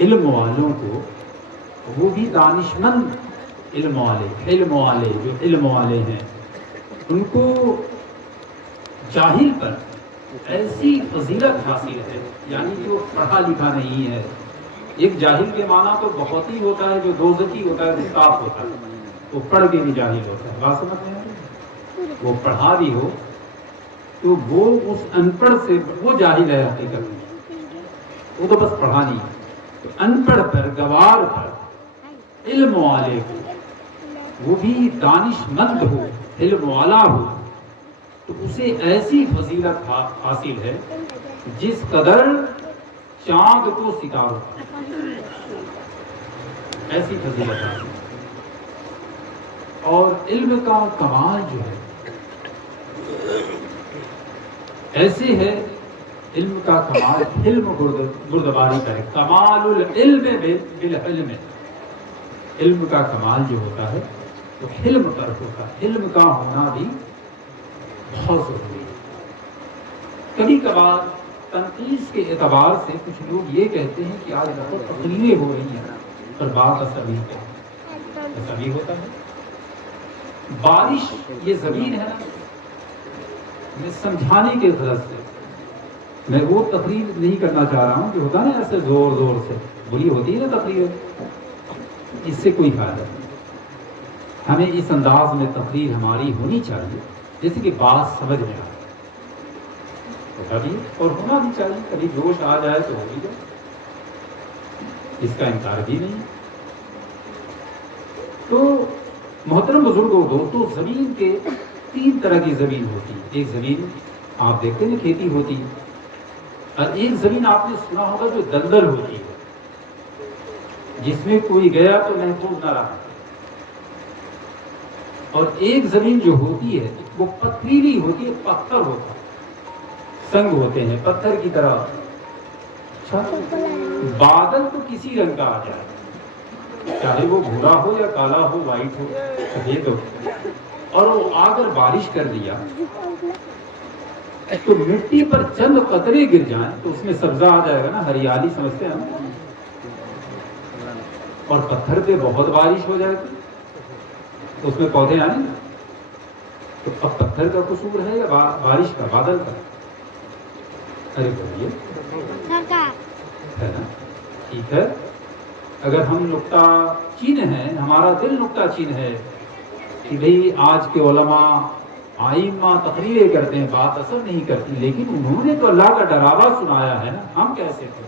علم والوں کو، وہ بھی دانشمند علم والے جو علم والے ہیں، ان کو جاہل پر ایسی فضیلت حاصل ہے، یعنی جو پڑھا لکھا نہیں ہے. ایک جاہل کے معنی تو بہت ہی ہوتا ہے، جو دوزخی ہوتا ہے، گستاخ ہوتا ہے، وہ پڑھ کے بھی جاہل ہوتا ہے. بات سمجھتے ہیں؟ وہ پڑھا بھی ہو تو وہ اس ان پڑھ سے وہ جاہل ہے حقیقت میں، وہ تو بس پڑھا نہیں. تو ان پڑھ پر، گوار پر علم والے کو، وہ بھی دانش مند ہو، علم والا ہو، تو اسے ایسی فضیلت حاصل ہے جس قدر چاند کو ستاروں، ایسی فضیلت حاصل. اور علم کا کمال جو ہے ایسے ہے، علم کا کمال حلم بردباری کا ہے. کمال العلم بالحلم، علم کا کمال جو ہوتا ہے وہ حلم پر ہوتا ہے. علم کا ہونا بھی بہت ضروری ہے. کبھی کبھار تنقیص کے اعتبار سے کچھ لوگ یہ کہتے ہیں کہ آج بہت تقریریں ہو رہی ہیں، پر بات اثر نہیں کرتی. ایسا بھی ہوتا ہے. بارش یہ زمین ہے نا، میں سمجھانے کے غرض سے میں وہ تقریر نہیں کرنا چاہ رہا ہوں کہ ہوتا نا ایسے زور زور سے، بری ہوتی ہے نا تقریر، اس سے کوئی فائدہ نہیں. ہمیں اس انداز میں تقریر ہماری ہونی چاہیے جیسے کہ بات سمجھ میں آئے، ہوتا بھی اور ہونا بھی چاہیے. کبھی جوش آ جائے تو ہو بھی جائے، اس کا انکار بھی نہیں. تو محترم بزرگوں، دوستوں، زمین کے 3 طرح کی زمین ہوتی ہے. ایک زمین آپ دیکھتے ہیں کھیتی ہوتی ہے، اور ایک زمین آپ نے سنا ہوگا جو دلدل ہوتی ہے، جس میں کوئی گیا تو محفوظ نہ رہا. اور ایک زمین جو ہوتی ہے وہ پتھریلی ہوتی ہے، پتھر ہوتا ہے، سنگ ہوتے ہیں پتھر کی طرح. اچھا، بادل تو کسی رنگ کا آ جائے، چاہے وہ بھورا ہو یا کالا ہو، وائٹ ہو، سفید ہو، اور وہ آ کر بارش کر دیا تو مٹی پر چند قطرے گر جائیں تو اس میں سبزہ آ جائے گا نا، ہریالی سمجھتے ہیں ہم. اور پتھر پہ بہت بارش ہو جائے تو اس میں پودے آئیں. تو اب پتھر کا قصور ہے یا بارش کا، بادل کا؟ ارے بولیے، ہے نا؟ ٹھیک ہے، اگر ہم نکتہ چین ہیں، ہمارا دل نکتہ چین ہے کہ بھئی آج کے علماء آئمہ تقریریں کرتے ہیں، بات اثر نہیں کرتی، لیکن انہوں نے تو اللہ کا ڈراوا سنایا ہے نا. ہم کیسے تھے؟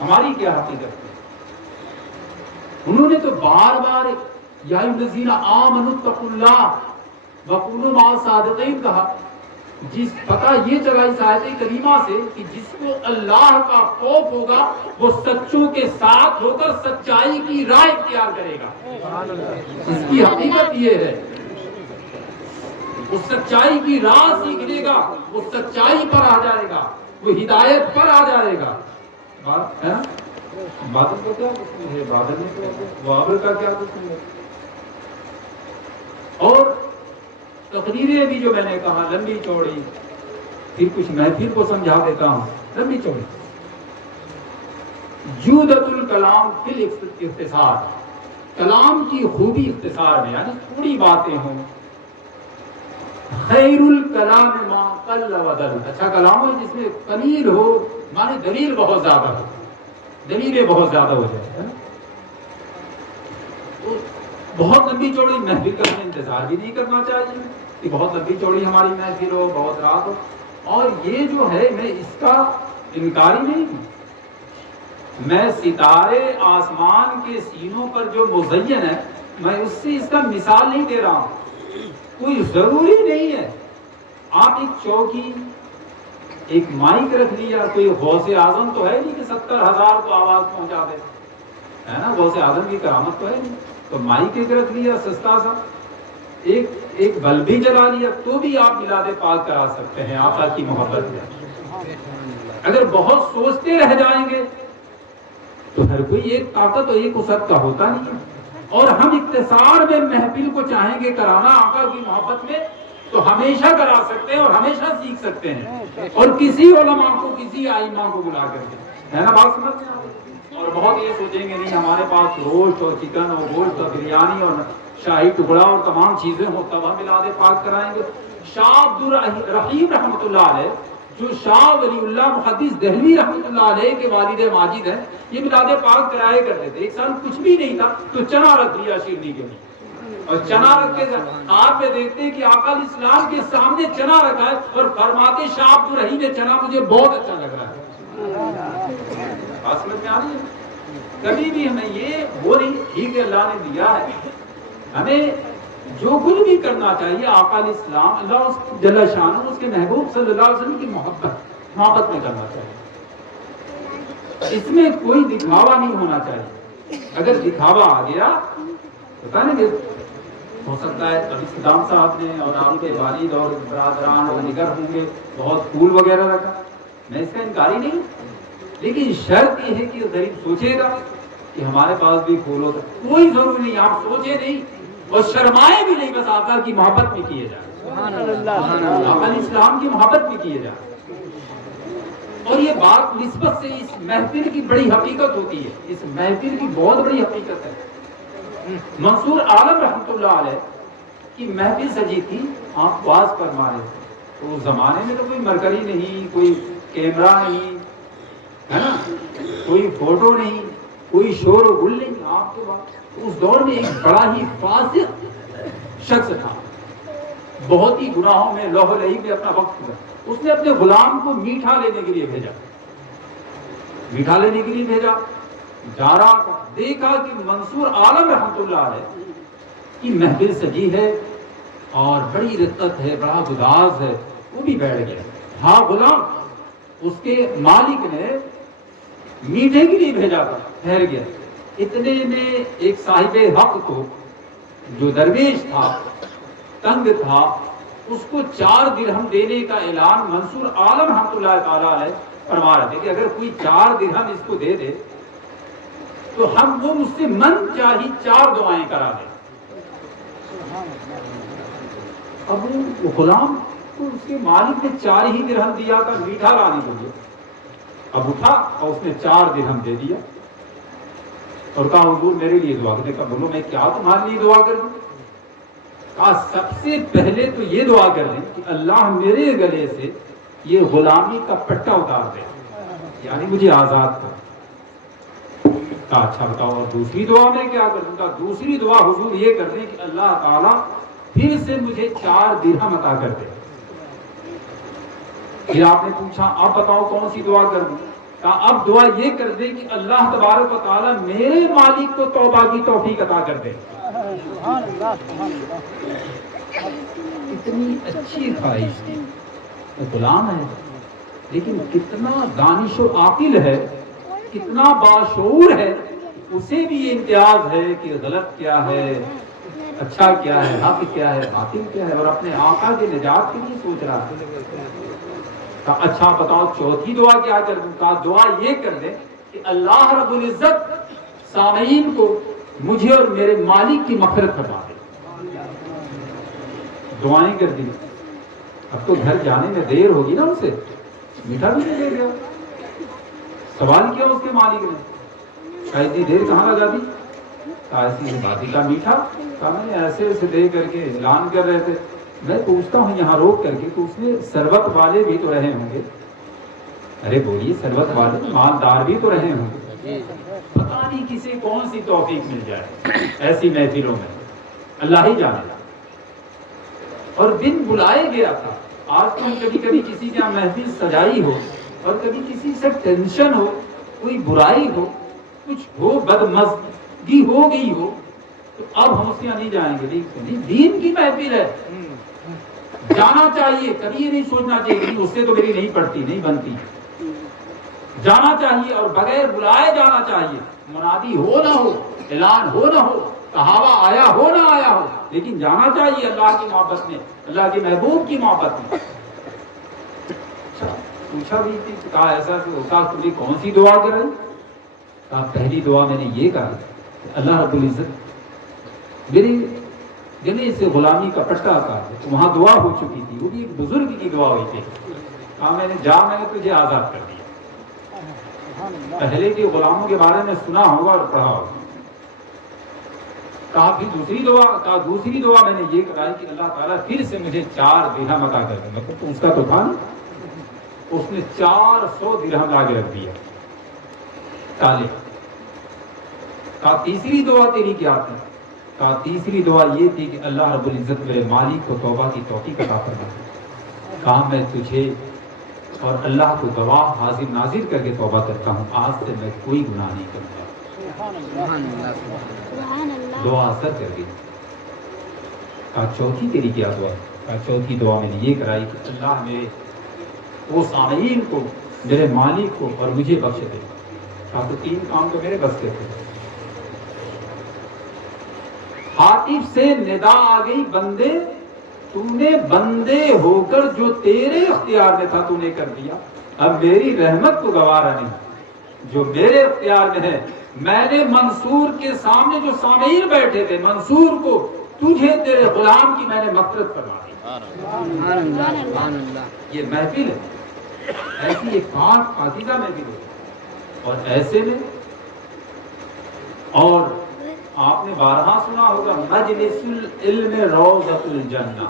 ہماری کیا حقیقت ہے؟ انہوں نے تو بار بار یا الذین آمنوا اتقوا اللہ وکونوا مع الصادقین کہا. جس پتہ یہ چلا اس آیت کریمہ سے کہ جس کو اللہ کا خوف ہوگا وہ سچوں کے ساتھ ہو کر سچائی کی راہ اختیار کرے گا. اس کی حقیقت یہ ہے، وہ سچائی کی راہ سیکھ لے گا، وہ سچائی پر آ جائے گا، وہ ہدایت پر آ جائے گا. بات ہے نا؟ بادل کا کیا قسم ہے؟ بادل میں تو وابر کا کیا قسم ہے؟ اور تقریریں بھی جو میں نے کہا لمبی چوڑی، پھر کچھ محفل کو سمجھا دیتا ہوں لمبی چوڑی. جودت الکلام فی الاختصار، کلام کی خوبی اختصار میں، یعنی تھوڑی باتیں ہوں. خیر الکلام ما قل و دل، اچھا کلام ہو جس میں قلیل ہو، مانے دلیل بہت زیادہ ہو، دلیلیں بہت زیادہ ہو جائے. بہت لمبی چوڑی محفل کا ہمیں انتظار بھی نہیں کرنا چاہیے کہ بہت لمبی چوڑی ہماری محفل ہو، بہت رات ہو. اور یہ جو ہے میں اس کا انکاری نہیں ہوں، میں ستارے آسمان کے سینوں پر جو مزین ہے میں اس سے اس کا مثال نہیں دے رہا ہوں. کوئی ضروری نہیں ہے آپ ایک چوکی ایک مائک رکھ لیا، کوئی غوث اعظم تو ہے نہیں کہ 70,000 کو آواز پہنچا دے، ہے نا؟ غوث اعظم کی کرامت تو ہے نہیں. تو مائک ایک رکھ لیا سستا سا، ایک بلب بھی جلا لیا تو بھی آپ میلاد پاک کرا سکتے ہیں آقا کی محبت میں. اگر بہت سوچتے رہ جائیں گے تو ہر کوئی ایک طاقت اور ایک وسعت کا ہوتا نہیں ہے. اور ہم اختصار میں محفل کو چاہیں گے کرانا آقا کی محبت میں تو ہمیشہ کرا سکتے ہیں اور ہمیشہ سیکھ سکتے ہیں، اور کسی علماء کو، کسی آئمہ کو بلا کر کے، ہے نا؟ بات سمجھ میں آ رہی ہے؟ اور بہت یہ سوچیں گے نہیں ہمارے پاس گوشت اور چکن اور گوشت اور بریانی اور شاہی ٹکڑا اور تمام چیزیں ہوں تب ہم میلاد پاک کرائیں گے. شاہ عبد الرحیم رحمۃ اللہ علیہ جو شاہ ولی اللہ محدث دہلوی رحمۃ اللہ علیہ کے والد ماجد ہیں, یہ میلاد پاک کرائے کرتے تھے. ایک سال کچھ بھی نہیں تھا تو چنا رکھ دیا شیرنی کے لیے, اور چنا رکھ کے آپ میں دیکھتے ہیں کہ آقا علیہ السلام کے سامنے چنا رکھا ہے اور فرماتے شاہ عبد الرحیم یہ چنا مجھے بہت اچھا لگ رہا ہے. بات سمجھ میں آ رہی ہے؟ کبھی بھی ہمیں یہ وہ نہیں, ٹھیک ہے اللہ نے دیا ہے, ہمیں جو کچھ بھی کرنا چاہیے آقا علیہ السلام اللہ جل شانہ اس کے محبوب صلی اللہ علیہ وسلم کی محبت میں کرنا چاہیے. اس میں کوئی دکھاوا نہیں ہونا چاہیے. اگر دکھاوا آ گیا پتا نہیں کہ ہو سکتا ہے ابھی صدام صاحب نے اور آپ کے والد اور برادران اور نگر ہوں گے بہت پھول وغیرہ رکھا, میں اس کا انکاری نہیں, لیکن شرط یہ ہے کہ غریب سوچے گا کہ ہمارے پاس بھی پھول ہوتا. کوئی ضروری نہیں, آپ سوچے نہیں اور شرمائے بھی نہیں, بس آقا کی محبت بھی کیے جائے, آقا علیہ السلام کی محبت بھی کیے جائے. اور یہ بات نسبت سے اس محفل کی بڑی حقیقت ہوتی ہے, اس محفل کی بہت بڑی حقیقت ہے. منصور عالم رحمۃ اللہ علیہ کی محفل سجی تھی, آپ واز فرما رہے تھے. تو اس زمانے میں تو کوئی مرکری نہیں, کوئی کیمرہ نہیں ہے نا, کوئی فوٹو نہیں, کوئی شور و گل نہیں. آپ کے بعد اس دور میں ایک بڑا ہی فاسق شخص تھا, بہت ہی گناہوں میں لوح لہیب میں اپنا وقت گزارا. اس نے اپنے غلام کو میٹھا لینے کے لیے بھیجا, میٹھا لینے کے لیے بھیجا, جا رہا تھا, دیکھا کہ منصور عالم رحمۃ اللہ علیہ کی محفل سجی ہے اور بڑی رقت ہے, بڑا گداز ہے, وہ بھی بیٹھ گیا. ہاں غلام, اس کے مالک نے میٹھے کے لیے بھیجا تھا, ٹھہر گیا. اتنے میں ایک صاحب حق کو جو درویش تھا, تنگ تھا, اس کو 4 درہم دینے کا اعلان منصور عالم رحمۃ اللہ تعالیٰ علیہ فرما رہے تھے کہ اگر کوئی 4 درہم اس کو دے دے تو ہم وہ مجھ سے من چاہی 4 دعائیں کرا دیں. اب وہ غلام تو اس کے مالک نے 4 ہی درہم دیا تھا میٹھا لانے کے لیے. اب اٹھا اور اس نے 4 درہم دے دیا اور کہا حضور میرے لیے دعا کرنے کا. بولو میں کیا تمہارے لیے دعا کروں؟ کہا سب سے پہلے تو یہ دعا کر دیں کہ اللہ میرے گلے سے یہ غلامی کا پٹا اتار دے, یعنی مجھے آزاد کر. کہا اچھا بتاؤ اور دوسری دعا میں کیا کر دوں؟ کہا دوسری دعا حضور یہ کر دیں کہ اللہ تعالیٰ پھر سے مجھے 4 درہم عطا کر دے. پھر آپ نے پوچھا اب بتاؤ کون سی دعا کر دوں؟ کہا اب دعا یہ کر دے کہ اللہ تبارک و تعالیٰ میرے مالک کو توبہ کی توفیق عطا کر دے. اتنی اچھی خواہش تھی, غلام ہے لیکن کتنا دانش و عاقل ہے, کتنا باشعور ہے, اسے بھی یہ امتیاز ہے کہ غلط کیا ہے, اچھا کیا ہے, حق کیا ہے, باطل کیا ہے, اور اپنے آقا کے نجات کے لیے سوچ رہا ہے. کہا اچھا بتاؤ چوتھی دعا کیا کر دوں؟ کہا دعا یہ کر دے کہ اللہ رب العزت سامعین کو مجھے اور میرے مالک کی مغفرت فرما دے. دعائیں کر دی. اب تو گھر جانے میں دیر ہوگی نا, ان سے میٹھا بھی نہیں لے گیا. سوال کیا اس کے مالک نے, کہا اتنی دیر کہاں لگا دی؟ کہا ایسی بادی کا میٹھا. کہا میں نے ایسے ایسے دے کر کے اعلان کر رہے تھے, میں پوچھتا ہوں یہاں روک کر کے تو اس میں ثروت والے بھی تو رہے ہوں گے. ارے بولیے ثروت والے مالدار بھی تو رہے ہوں گے. پتہ نہیں کسی کون سی توفیق مل جائے ایسی محفلوں میں, اللہ ہی جانے. اور دن بلائے گیا تھا. آج تو کبھی کبھی کسی کے یہاں محفل سجائی ہو اور کبھی کسی سے ٹینشن ہو, کوئی برائی ہو, کچھ ہو, بدمزگی ہو گئی ہو, تو اب ہم اس کے یہاں نہیں جائیں گے. نہیں, دین کی محفل ہے, جانا چاہیے. کبھی یہ نہیں سوچنا چاہیے کہ اس سے تو میری نہیں پڑتی, نہیں بنتی. جانا چاہیے اور بغیر بلائے جانا چاہیے. منادی ہو نہ ہو, اعلان ہو نہ ہو, کہاوا آیا ہو نہ آیا ہو, لیکن جانا چاہیے اللہ کی محبت میں, اللہ کے محبوب کی محبت میں. پوچھا بھی تھی, کہا ایسا ہوتا تمہیں کون سی دعا کر رہی؟ کہا پہلی دعا میں نے یہ کہا کہ اللہ رب العزت میرے گلے سے غلامی کا پٹا عطا دے. وہاں دعا ہو چکی تھی, وہ بھی ایک بزرگ کی دعا ہوئی تھی. کہا میں نے تجھے آزاد کر دیا. پہلے کے غلاموں کے بارے میں سنا ہوگا اور پڑھا ہوگا. کہا پھر دوسری دعا میں نے یہ کرائی کہ اللہ تعالیٰ پھر سے مجھے 4 درہم عطا کر دیں. مطلب تو اس کا تو تھا نا, اس نے 400 درہم لا کے رکھ دیا کالے. کہا تیسری دعا تیری کیا تھی؟ کہا تیسری دعا یہ تھی کہ اللہ رب العزت میرے مالک کو توبہ کی توفیق عطا فرما. کہا میں تجھے اور اللہ کو گواہ حاضر ناظر کر کے توبہ کرتا ہوں, آج سے میں کوئی گناہ نہیں کرتا. دعا اثر کر گئی. کہا چوتھی تیری کیا دعا؟ کہا چوتھی دعا میں نے یہ کرائی کہ اللہ میرے وہ سامعین کو, میرے مالک کو اور مجھے بخش دے. کہا تو 3 کام تو میرے بس کے تھے. ہاتف سے ندا آ گئی بندے, تو نے بندے ہو کر جو تیرے اختیار میں تھا تو نے کر دیا. اب میری رحمت تو گوارا نہیں, جو میرے اختیار میں ہے. میں نے منصور کے سامنے جو سامعین بیٹھے تھے, منصور کو تجھے تیرے غلام کی میں نے مغفرت فرما دی. یہ محفل ہے, ایسی ایک پاکیزہ محفل ہے. اور ایسے میں, اور آپ نے بارہا سنا ہوگا مجلس العلم روضۃ الجنہ.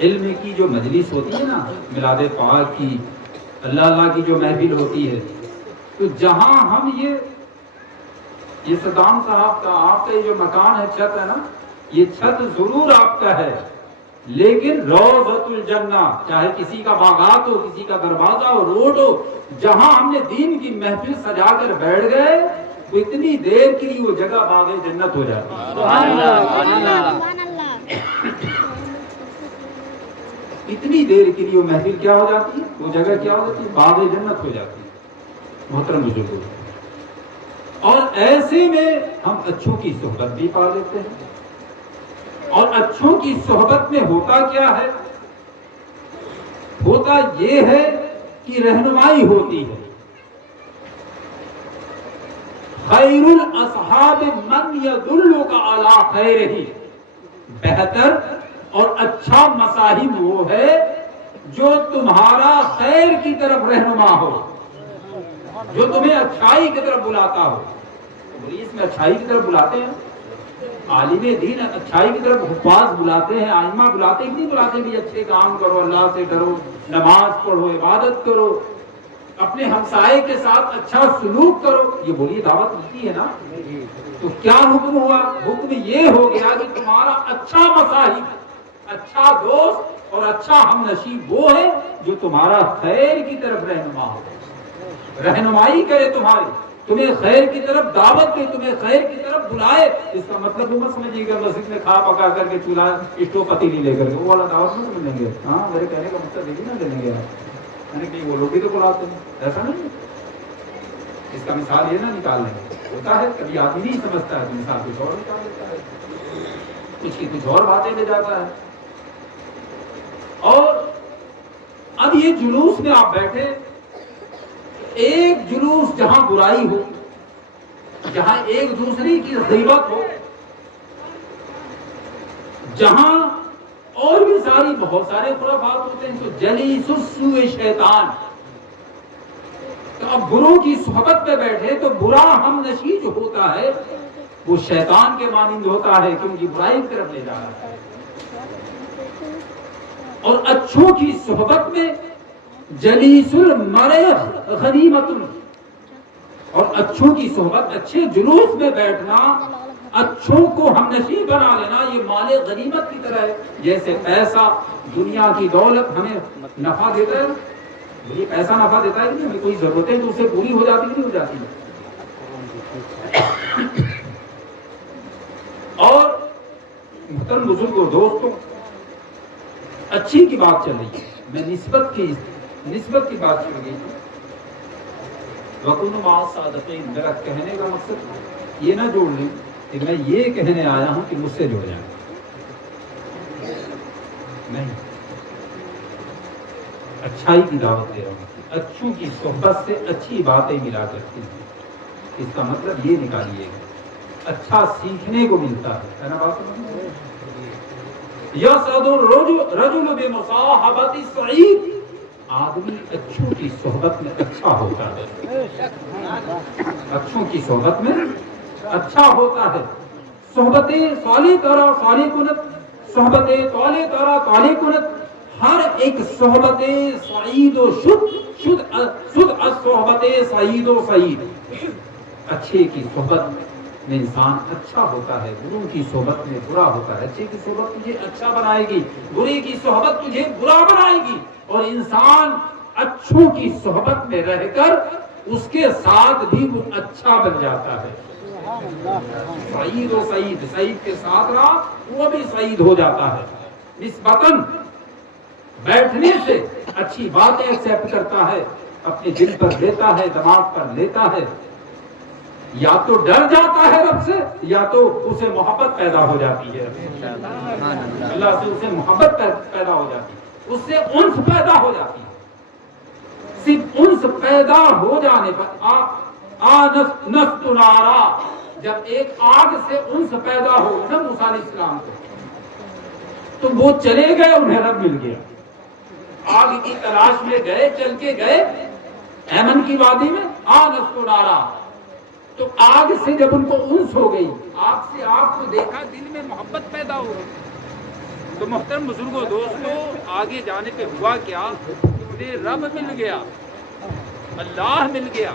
علم کی جو مجلس ہوتی ہے نا, میلاد پاک کی, اللہ کی جو محفل ہوتی ہے, تو جہاں ہم یہ صدام صاحب کا, آپ کا یہ جو مکان ہے, چھت ہے نا, یہ چھت ضرور آپ کا ہے, لیکن روضۃ الجنہ, چاہے کسی کا باغات ہو, کسی کا دروازہ ہو, روڈ ہو, جہاں ہم نے دین کی محفل سجا کر بیٹھ گئے, تو اتنی دیر کے لیے وہ جگہ باغ جنت ہو جاتی ہے. اتنی دیر کے لیے وہ محفل کیا ہو جاتی ہے, وہ جگہ کیا ہو جاتی ہے, باغ جنت ہو جاتی ہے. محترم بزرگوں, اور ایسے میں ہم اچھوں کی صحبت بھی پا لیتے ہیں. اور اچھوں کی صحبت میں ہوتا کیا ہے؟ ہوتا یہ ہے کہ رہنمائی ہوتی ہے. خیر الاصحاب من یدلک علی خیرہ, بہتر اور اچھا مصاحب وہ ہے جو تمہارا خیر کی طرف رہنما ہو, جو تمہیں اچھائی کی طرف بلاتا ہو. بولیے اس میں اچھائی کی طرف بلاتے ہیں عالم دین, اچھائی کی طرف حفاظ بلاتے ہیں, ائمہ بلاتے ہیں, نہیں بلاتے بھی اچھے کام کرو, اللہ سے ڈرو, نماز پڑھو, عبادت کرو, اپنے ہمسائے کے ساتھ اچھا سلوک کرو. یہ بولیے دعوت ملتی ہے نا. تو کیا حکم ہوا؟ حکم یہ ہو گیا کہ تمہارا اچھا مصاحب, اچھا دوست اور اچھا ہم نشیب وہ ہے جو تمہارا خیر کی طرف رہنما ہو, رہنمائی کرے تمہاری, تمہیں خیر کی طرف دعوت دے, تمہیں خیر کی طرف بلائے. اس کا مطلب وہ مت سمجھیے گا مسجد میں کھا پکا کر کے چولہا اسٹو پتیلی لے کر کے وہ والا دعوت نہیں سمجھیں گے. ہاں, میرے کہنے کا مقصد یہی نہ لیں گے آپ, کہ وہ لوگ بھی تو بلاتے ہیں, ایسا نہیں ہے. اس کا مثال یہ نہ نکال لیں گے, ہوتا ہے کبھی آدمی نہیں سمجھتا ہے تو مثال کچھ اور نکال لیتا ہے, کچھ اور باتیں لے جاتا ہے. اور اب یہ جلوس میں آپ بیٹھے, ایک جلوس جہاں برائی ہو, جہاں ایک دوسرے کی غیبت ہو, جہاں اور بھی ساری بہت سارے خرافات ہوتے ہیں, تو جلیس السوء شیطان. تو اب بروں کی صحبت میں بیٹھے تو برا ہم نشی جو ہوتا ہے وہ شیطان کے مانند ہوتا ہے, کیونکہ برائی کی طرف لے جا رہا ہے. اور اچھوں کی صحبت میں جلیس المرء غنیمت, اور اچھوں کی صحبت, اچھے جلوس میں بیٹھنا, اچھوں کو ہم نصیب بنا لینا, یہ مال غنیمت کی طرح ہے. جیسے پیسہ, دنیا کی دولت ہمیں نفع دیتا ہے, یہ پیسہ نفع دیتا ہے کہ ہمیں کوئی ضرورتیں تو اسے پوری ہو جاتی نہیں ہو جاتی ہے. اور محترم بزرگوں, دوستوں, اچھی کی بات چل رہی ہے, میں نسبت کی بات چل رہی ہے. وَكُنُوا مَعَ الصَّادِقِينَ, میرا کہنے کا مقصد یہ نہ جوڑ لیں کہ میں یہ کہنے آیا ہوں کہ مجھ سے جڑ جائیں, نہیں, اچھائی کی دعوت دے رہا ہوں. اچھوں کی صحبت سے اچھی باتیں ملا کرتی ہیں. اس کا مطلب یہ نکالیے گا اچھا سیکھنے کو ملتا ہے نا. بات یَصْعَدُ الرَّجُلُ بِمُصَاحَبَةِ السَّعِيدِ, آدمی اچھوں کی صحبت میں اچھا ہوتا ہے، اچھوں کی صحبت میں اچھا ہوتا ہے. صحبت صالح ترا صالح کنت، صحبت طالع ترا طالع کنت. ہر ایک صحبت سعید و شد الصحبت سعید و سعید. اچھے کی صحبت میں انسان اچھا ہوتا ہے، بروں کی صحبت میں برا ہوتا ہے. اچھے کی صحبت تجھے اچھا بنائے گی، برے کی صحبت تجھے برا بنائے گی. اور انسان اچھوں کی صحبت میں رہ کر اس کے ساتھ بھی وہ اچھا بن جاتا ہے. سعید و سعید، سعید کے ساتھ رہا وہ بھی سعید ہو جاتا ہے. نسبتاً بیٹھنے سے اچھی باتیں ایکسپٹ کرتا ہے، اپنے دل پر لیتا ہے، دماغ پر لیتا ہے. یا تو ڈر جاتا ہے رب سے، یا تو اسے محبت پیدا ہو جاتی ہے اللہ سے، اسے محبت پیدا ہو جاتی ہے، اس سے انس پیدا ہو جاتی ہے. صرف انس پیدا ہو جانے پر نفت نارا، جب ایک آگ سے انس پیدا ہو نا موسیٰ علیہ السلام کو، تو وہ چلے گئے، انہیں رب مل گیا. آگ کی تلاش میں گئے، چل کے گئے ایمن کی وادی میں، نفت نارا. تو آگ سے جب ان کو انس ہو گئی، آگ سے آگ کو دیکھا، دل میں محبت پیدا ہو گئی. تو محترم بزرگوں، دوستوں، آگے جانے پہ ہوا کیا؟ انہیں رب مل گیا، اللہ مل گیا.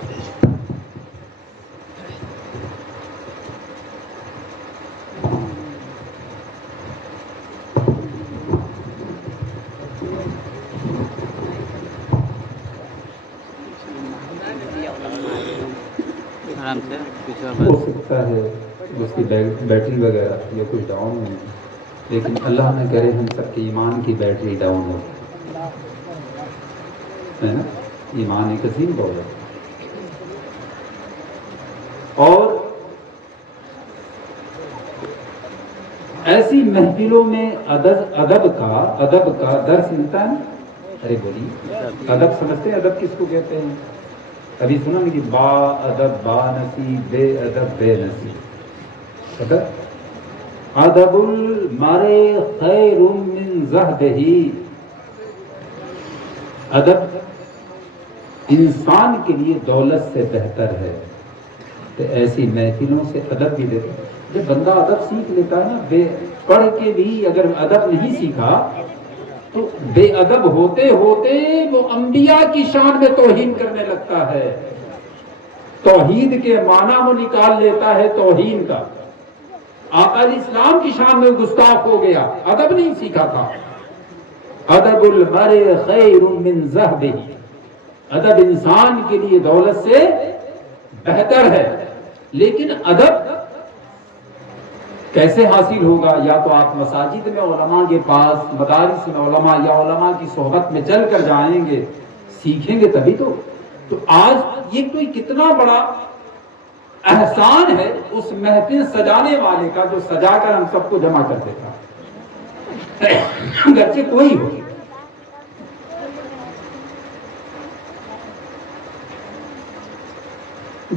ہو سکتا ہے اس کی بیٹری وغیرہ یا کچھ ڈاؤن ہو، لیکن اللہ نہ کرے ہم سب کے ایمان کی بیٹری ڈاؤن ہو، ہے نا. ایمان ایک عظیم بول ہے. اور ایسی محفلوں میں ادب کا درس ملتا ہے. ارے بولیے، ادب سمجھتے ہیں؟ ادب کس کو کہتے ہیں؟ ابھی سنا نا کہ با ادب با نسی، بے ادب بے نسی. ادب المرء خیر من زہدہ. ادب انسان کے لیے دولت سے بہتر ہے. تو ایسی محفلوں سے ادب بھی دیتے ہیں. جب بندہ ادب سیکھ لیتا ہے نا، بے پڑھ کے بھی اگر ادب نہیں سیکھا تو بے ادب ہوتے ہوتے وہ انبیاء کی شان میں توہین کرنے لگتا ہے. توحید کے معنی وہ نکال لیتا ہے توہین کا. آقا علیہ السلام کی شان میں گستاخ ہو گیا، ادب نہیں سیکھا تھا. ادب المرء خیر من ذہبہ. ادب انسان کے لیے دولت سے بہتر ہے. لیکن ادب کیسے حاصل ہوگا؟ یا تو آپ مساجد میں علماء کے پاس، مدارس میں علماء یا علماء کی صحبت میں چل کر جائیں گے، سیکھیں گے تبھی تو. تو آج یہ کوئی کتنا بڑا احسان ہے اس محفل سجانے والے کا جو سجا کر ہم سب کو جمع کر دیتا، گرچہ کوئی ہو.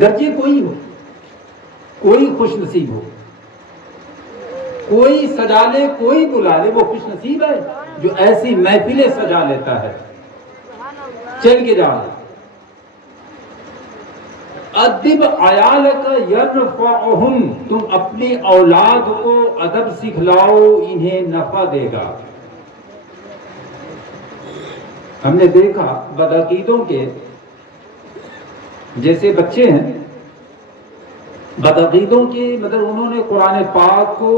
گرچہ کوئی ہو، کوئی خوش نصیب ہو، کوئی سجا لے، کوئی بلا لے، وہ خوش نصیب ہے جو ایسی محفلیں سجا لیتا ہے، چل کے جا. ادب عیالک ینفعہم. تم اپنی اولاد کو ادب سکھلاؤ، انہیں نفع دے گا. ہم نے دیکھا بدعقیدوں کے جیسے بچے ہیں، بدعقیدوں کے مطلب انہوں نے قرآن پاک کو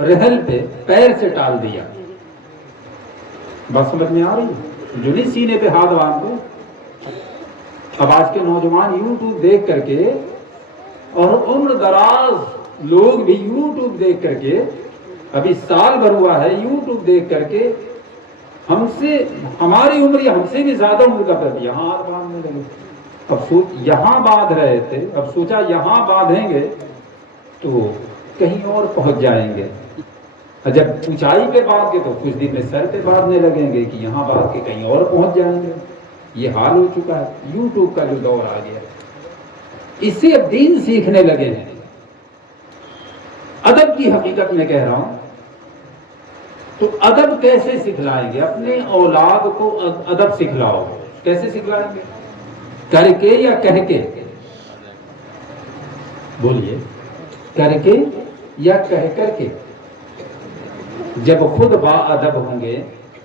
رحل پہ پیر سے ٹال دیا. بات سمجھ میں آ رہی ہے؟ جو نہیں سینے پہ ہاتھ باندھتے. اب آج کے نوجوان یوٹیوب دیکھ کر کے، اور عمر دراز لوگ بھی یوٹیوب دیکھ کر کے، ابھی سال بھر ہوا ہے یوٹیوب دیکھ کر کے ہم سے، ہماری عمر ہم سے بھی زیادہ عمر کا کر یہاں ہاتھ باندھنے لگے. اب یہاں باندھ رہے تھے، اب سوچا یہاں باندھیں گے تو کہیں اور پہنچ جائیں گے. جب اونچائی پہ باندھ کے تو کچھ دن میں سر پہ باندھنے لگیں گے کہ یہاں باندھ کے کہیں اور پہنچ جائیں گے. یہ حال ہو چکا ہے. یوٹیوب کا جو دور آ گیا، اس سے اب دین سیکھنے لگے ہیں. ادب کی حقیقت میں کہہ رہا ہوں تو ادب کیسے سکھلائیں گے؟ اپنے اولاد کو ادب سکھلاؤ، کیسے سکھلائیں گے؟ کر کے یا کہہ کے؟ بولیے، کر کے یا کہہ کر کے؟ جب خود با ادب ہوں گے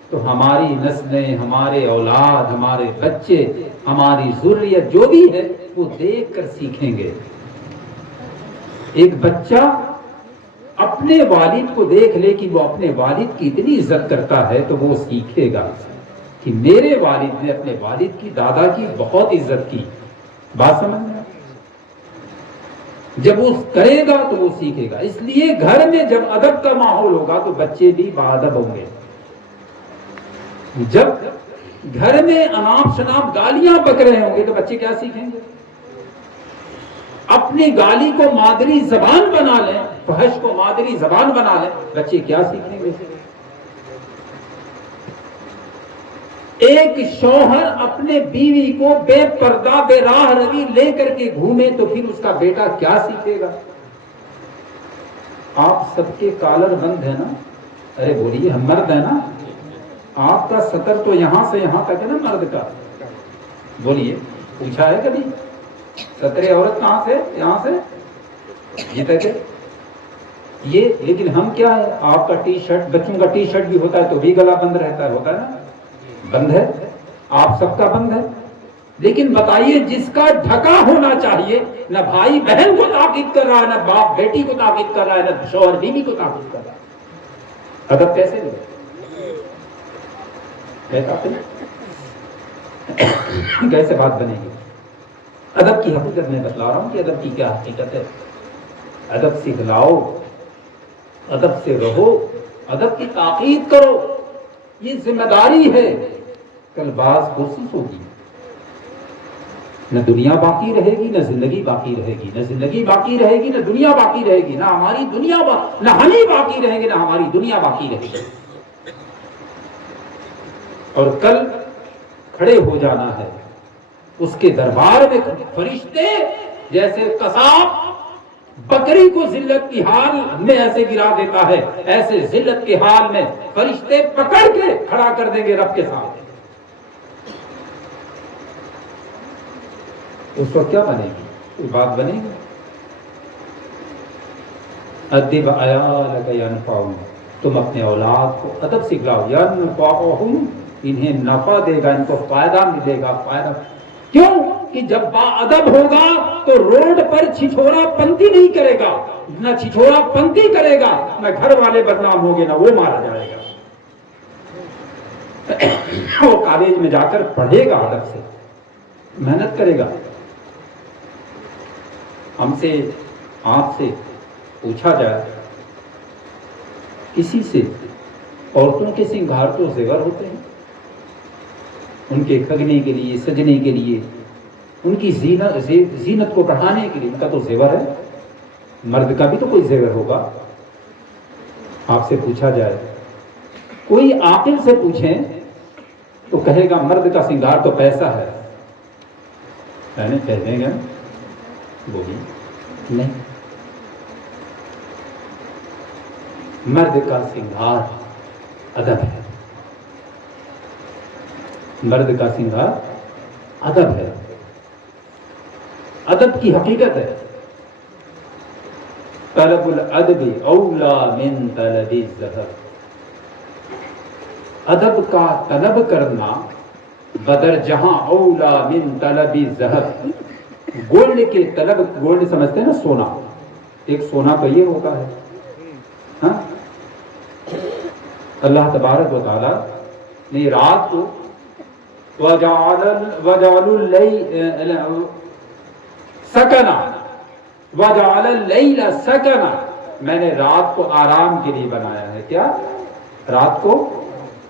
تو ہماری نسلیں، ہمارے اولاد، ہمارے بچے، ہماری ذریت جو بھی ہے وہ دیکھ کر سیکھیں گے۔ ایک بچہ اپنے والد کو دیکھ لے کہ وہ اپنے والد کی اتنی عزت کرتا ہے تو وہ سیکھے گا کہ میرے والد نے اپنے والد کی، دادا کی بہت عزت کی۔ بات سمجھ میں؟ جب وہ کرے گا تو وہ سیکھے گا۔ اس لیے گھر میں جب ادب کا ماحول ہوگا تو بچے بھی باادب ہوں گے۔ جب گھر میں اناپ شناپ گالیاں بک رہے ہوں گے تو بچے کیا سیکھیں گے؟ اپنی گالی کو مادری زبان بنا لیں، فحش کو مادری زبان بنا لیں، بچے کیا سیکھیں گے؟ ایک شوہر اپنے بیوی کو بے پردہ بے راہ روی لے کر کے گھومے تو پھر اس کا بیٹا کیا سیکھے گا؟ آپ سب کے کالر بند ہے نا؟ ارے بولیے، ہم مرد ہیں نا؟ آپ کا سطر تو یہاں سے یہاں تک ہے نا مرد کا؟ بولیے، پوچھا ہے کبھی؟ سطر عورت کہاں سے؟ یہاں سے یہ تک ہے یہ۔ لیکن ہم کیا ہے، آپ کا ٹی شرٹ، بچوں کا ٹی شرٹ بھی ہوتا ہے تو بھی گلا بند رہتا ہے، ہوتا ہے نا؟ بند ہے، آپ سب کا بند ہے۔ لیکن بتائیے، جس کا ڈھکا ہونا چاہیے، نہ بھائی بہن کو تاکید کر رہا ہے، نہ باپ بیٹی کو تاکید کر رہا ہے، نہ شوہر بیوی کو تاکید کر رہا ہے، ادب کیسے دے؟ کیسے بات بنے گی؟ ادب کی حقیقت میں بتلا رہا ہوں کہ ادب کی کیا حقیقت ہے۔ ادب سکھلاؤ، ادب سے رہو، ادب کی تاکید کرو، یہ ذمہ داری ہے۔ کل باز کوشش ہوگی، نہ دنیا باقی رہے گی نہ زندگی باقی رہے گی، نہ زندگی باقی رہے گی نہ دنیا باقی رہے گی، نہ ہماری دنیا نہ ہم ہی باقی رہیں گے نہ ہماری دنیا باقی رہے گی۔ اور کل کھڑے ہو جانا ہے اس کے دربار میں، فرشتے جیسے قصاب بکری کو ذلت کی حال میں ایسے گرا دیتا ہے، ایسے ذلت کے حال میں فرشتے پکڑ کے کھڑا کر دیں گے رب کے سامنے۔ اس وقت کیا بنے گی؟ کوئی بات بنے گی؟ ادب عیالک ینفعہم، تم اپنے اولاد کو ادب سکھلاؤ، ینفعہم، انہیں نفع دے گا، ان کو فائدہ ملے گا۔ فائدہ کیوں؟ کہ جب با ادب ہوگا تو روڈ پر چھچھورا پنتی نہیں کرے گا، نہ چھچھورا پنتی کرے گا، نہ گھر والے بدنام ہوں گے، نہ وہ مارا جائے گا۔ وہ کالج میں جا کر پڑھے گا، ادب سے محنت کرے گا۔ ہم سے، آپ سے پوچھا جائے، کسی سے عورتوں کے سنگھار تو زیور ہوتے ہیں، ان کے کھگنے کے لیے، سجنے کے لیے، ان کی زینت کو بڑھانے کے لیے ان کا تو زیور ہے۔ مرد کا بھی تو کوئی زیور ہوگا۔ آپ سے پوچھا جائے، کوئی عاقل سے پوچھیں تو کہے گا مرد کا سنگھار تو پیسہ ہے، یعنی کہہ دیں گے بولی نہیں، مرد کا سنگھار ادب ہے، مرد کا سنگھار ادب ہے، ادب کی حقیقت ہے۔ طلب الادب اولا من طلب الذهب، ادب کا طلب کرنا بدر جہاں اولا من طلب الذهب، گولڈ کے طلب، گولڈ سمجھتے ہیں نا سونا، ایک سونا تو یہ ہوتا ہے، ہاں؟ اللہ تبارک و تعالی نے رات کو وَجَعَلُ اللَّيْلَ سَكَنًا وَجَعَلَ اللَّيْلَ سَكَنًا، میں نے رات کو آرام کے لیے بنایا ہے۔ کیا؟ رات کو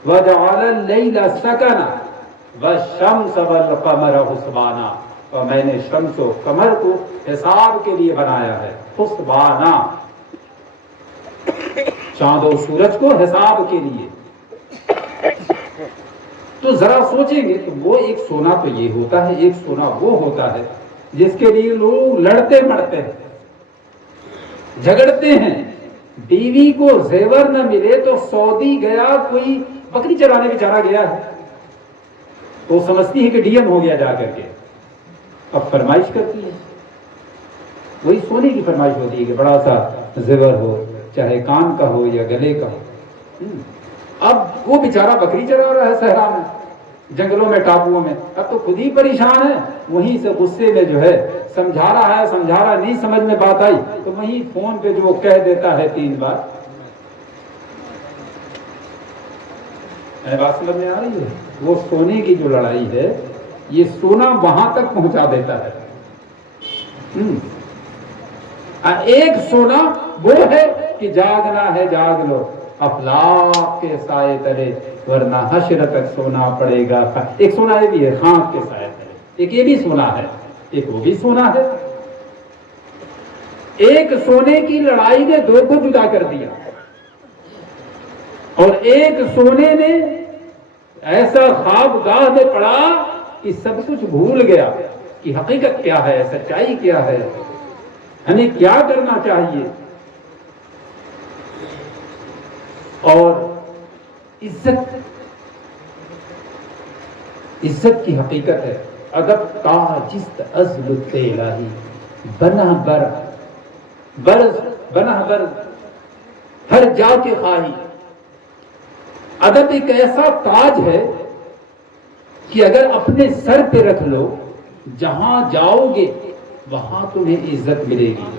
وَجَعَلَ اللَّيْلَ سَكَنًا وَالشَّمْسَ وَالْقَمَرَ حُسْبَانًا، اور میں نے شمس و قمر کو حساب کے لیے بنایا ہے، حسبانا، چاند و سورج کو حساب کے لیے۔ تو ذرا سوچیں گے کہ وہ ایک سونا تو یہ ہوتا ہے، ایک سونا وہ ہوتا ہے جس کے لیے لوگ لڑتے مرتے ہیں، جھگڑتے ہیں، بیوی کو زیور نہ ملے تو سعودی گیا، کوئی بکری چرانے بیچارہ گیا ہے، وہ سمجھتی ہے کہ ڈی ایم ہو گیا جا کر کے، اب فرمائش کرتی ہے، وہی سونے کی فرمائش ہوتی ہے کہ بڑا سا زیور ہو، چاہے کان کا ہو یا گلے کا ہو۔ اب وہ بیچارہ بکری چرا رہا ہے صحرا میں، جنگلوں میں، ٹاپوؤں میں، اب تو خود ہی پریشان ہے، وہیں سے غصے میں جو ہے سمجھا رہا نہیں، سمجھ میں بات آئی تو وہیں فون پہ جو وہ کہہ دیتا ہے 3 بار۔ بات سمجھ میں آ رہی ہے؟ وہ سونے کی جو لڑائی ہے، یہ سونا وہاں تک پہنچا دیتا ہے۔ ایک سونا وہ ہے کہ جاگنا ہے جاگ لو افلاک کے سائے تلے، ورنہ حشر تک سونا پڑے گا۔ ایک سونا یہ بھی ہے خاک کے سائے تلے، ایک یہ بھی سونا ہے، ایک وہ بھی سونا ہے۔ ایک سونے کی لڑائی نے 2 کو جدا کر دیا، اور ایک سونے نے ایسا خوابگاہ میں پڑا کہ سب کچھ بھول گیا کہ حقیقت کیا ہے، سچائی کیا ہے، ہمیں کیا کرنا چاہیے۔ اور عزت کی حقیقت ہے ادب کا جست از لطف الہی، بنہ بر ہر جا کے خواہی۔ ادب ایک ایسا تاج ہے کہ اگر اپنے سر پہ رکھ لو، جہاں جاؤ گے وہاں تمہیں عزت ملے گی۔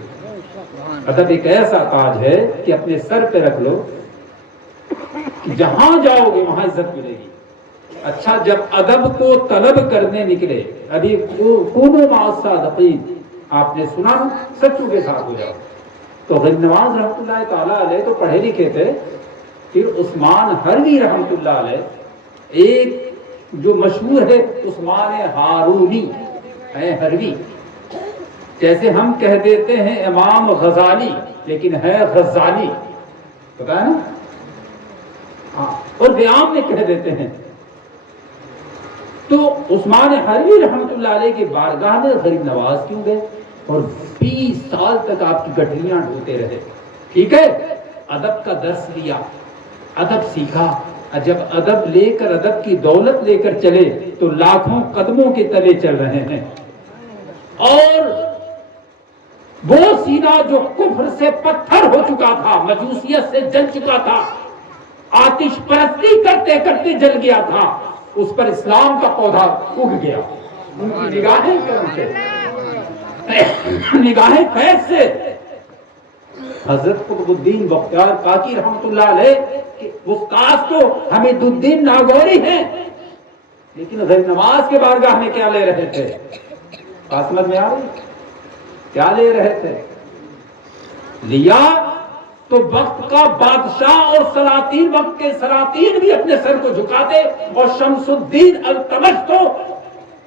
ادب ایک ایسا تاج ہے کہ اپنے سر پہ رکھ لو، جہاں جاؤ گے وہاں عزت ملے گی۔ اچھا، جب ادب کو طلب کرنے نکلے، ابھی کونوا مع الصادقین آپ نے سنا، سچوں کے ساتھ ہو جاؤ، تو غریب نواز رحمۃ اللہ تعالیٰ علیہ تو پڑھے لکھے تھے، پھر عثمان حروی رحمۃ اللہ علیہ، ایک جو مشہور ہے عثمان ہارونی ہے حروی، جیسے ہم کہہ دیتے ہیں امام غزالی لیکن ہے غزالی، پتا ہے نا، اور بیان میں کہہ دیتے ہیں۔ تو عثمان حروی رحمۃ اللہ علیہ کی بارگاہ میں غریب نواز کیوں گئے اور 20 سال تک آپ کی گٹھلیاں ڈھوتے رہے، ٹھیک ہے، ادب کا درس لیا، ادب سیکھا۔ جب ادب لے کر، ادب کی دولت لے کر چلے تو لاکھوں قدموں کے تلے چل رہے ہیں۔ اور وہ سینہ جو کفر سے پتھر ہو چکا تھا، مجوسیت سے جل چکا تھا، آتش پرستی کرتے کرتے جل گیا تھا، اس پر اسلام کا پودا اگ گیا۔ ان کی نگاہیں کرم سے، نگاہیں فیض سے، حضرت قطب الدین بختیار کاکی رحمۃ اللہ علیہ کہ استاد تو حمید الدین ناگوری ہیں، لیکن غیر نواز کے بارگاہ میں کیا لے رہے تھے؟ سمجھ میں آ رہی؟ کیا لے رہے تھے؟ لیا تو وقت کا بادشاہ اور سلاطین، وقت کے سلاطین بھی اپنے سر کو جھکاتے، اور شمس الدین التمش تو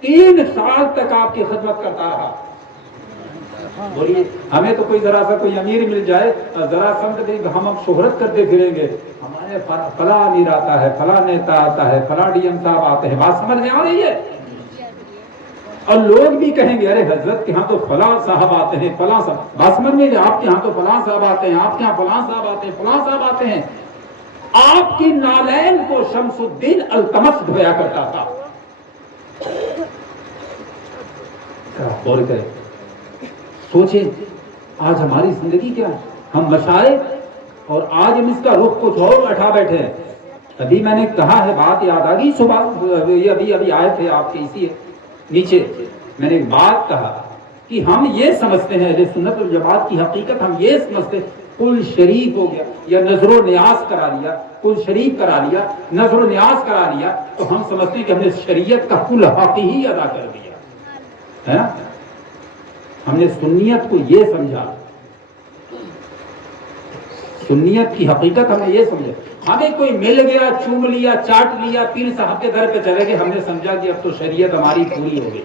3 سال تک آپ کی خدمت کرتا رہا۔ بولیے، ہمیں تو کوئی ذرا سا کوئی امیر مل جائے، ذرا سمجھ دیں ہم اب شہرت کرتے پھریں گے، ہمارے فلاں امیر آتا ہے، فلاں نیتا آتا ہے، فلاں ڈی ایم صاحب آتے ہیں، بات سمجھ میں آ رہی ہے؟ اور لوگ بھی کہیں گے ارے حضرت کے ہاں تو فلاں صاحب آتے ہیں، فلاں صاحب، بات سمجھ میں، آپ کے ہاں تو فلاں صاحب آتے ہیں، آپ کے ہاں فلاں صاحب آتے ہیں، فلاں صاحب آتے ہیں۔ آپ کی نالین کو شمس الدین التمش دھویا کرتا تھا۔ غور کریں، سوچیں آج ہماری زندگی کیا ہے؟ ہم مشائخ، اور آج ہم اس کا رخ کچھ اور اٹھا بیٹھے ہیں۔ ابھی میں نے کہا ہے، بات یاد آ گئی صبح، ابھی آئے تھے آپ کے اسی نیچے، میں نے ایک بات کہا کہ ہم یہ سمجھتے ہیں، اہل سنت والجماعت کی حقیقت ہم یہ سمجھتے ہیں، کل شریف ہو گیا یا نظر و نیاز کرا لیا، کل شریف کرا لیا، نظر و نیاز کرا لیا، تو ہم سمجھتے ہیں کہ ہم نے شریعت کا کل حق ہی ادا کر دیا ہے۔ ہم نے سنیت کو یہ سمجھا، سنیت کی حقیقت ہم نے یہ سمجھا، ہمیں کوئی مل گیا، چوم لیا، چاٹ لیا، پیر صاحب کے در پہ چلے گئے، ہم نے سمجھا کہ اب تو شریعت ہماری پوری ہو گئی۔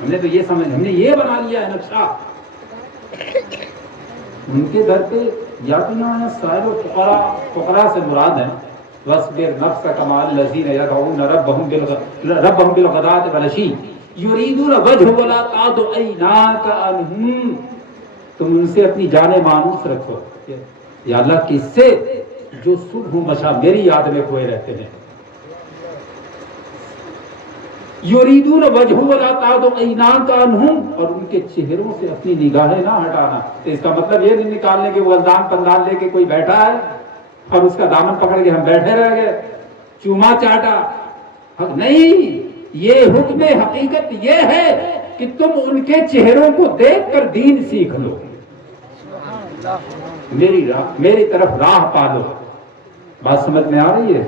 ہم نے تو یہ سمجھ، ہم نے یہ بنا لیا ہے نقشہ۔ ان کے در پہ یا تو یہاں سائر و فقراء سے مراد ہیں، وَاصْبِرْ نَفْسَكَ مَعَ الَّذِينَ يَدْعُونَ رَبَّهُم بِالْغَدَاةِ وَالْعَشِيِّ يُرِيدُونَ وَجْهَهُ وَلَا تَعْدُ عَيْنَاكَ عَنْهُمْ۔ تم ان سے اپنی جان مانوس رکھو. یا اللہ کس سے؟ جو صبح مشا میری یاد میں کھوئے رہتے ہیں. یریدون وجہ ولا تعد عیناک عنہم، اور ان کے چہروں سے اپنی نگاہیں نہ ہٹانا. تو اس کا مطلب یہ نہیں نکالنے کہ وہ اذان پندال لے کے کوئی بیٹھا ہے اور اس کا دامن پکڑ کے ہم بیٹھے رہ گئے چوما چاٹا. نہیں، یہ حکم حقیقت یہ ہے کہ تم ان کے چہروں کو دیکھ کر دین سیکھ لو، میری طرف راہ پا لو. بات سمجھ میں آ رہی ہے؟